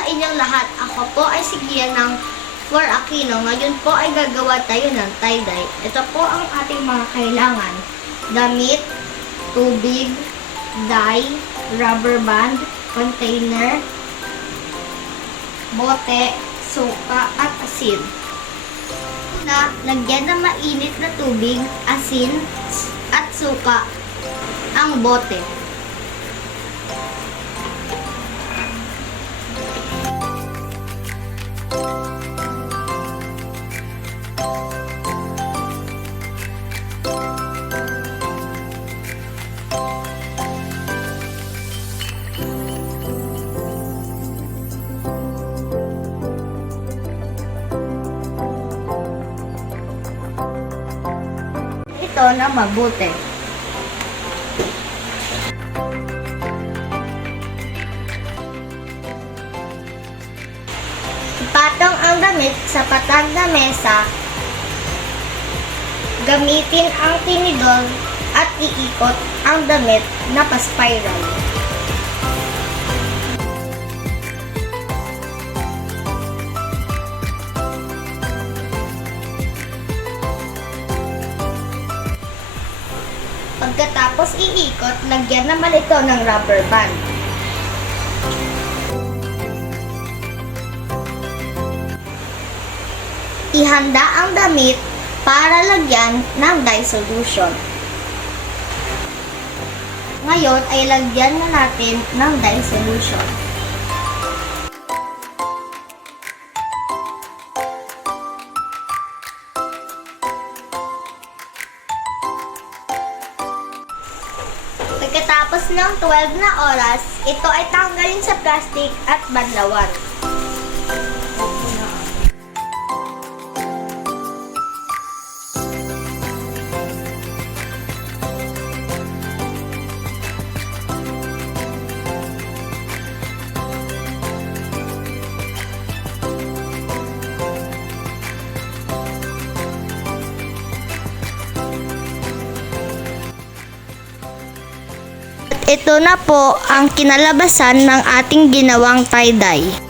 sa inyong lahat. Ako po ay si Gian ng For Aquino. Ngayon po ay gagawa tayo ng tie-dye. Ito po ang ating mga kailangan. Damit, tubig, dye, rubber band, container, bote, suka at asin. Una, lagyan ng mainit na tubig, asin at suka ang bote. Ito na mabuti. Ipatong ang damit sa patag na mesa. Gamitin ang tinidor at iikot ang damit na pa-spiral. Pagkatapos iikot, lagyan naman ito ng rubber band. Ihanda ang damit para lagyan ng dye solution. Ngayon ay lagyan na natin ng dye solution. Pagkatapos ng 12 na oras, ito ay tanggalin sa plastic at banlawan. Ito na po ang kinalabasan ng ating ginawang tie-dye.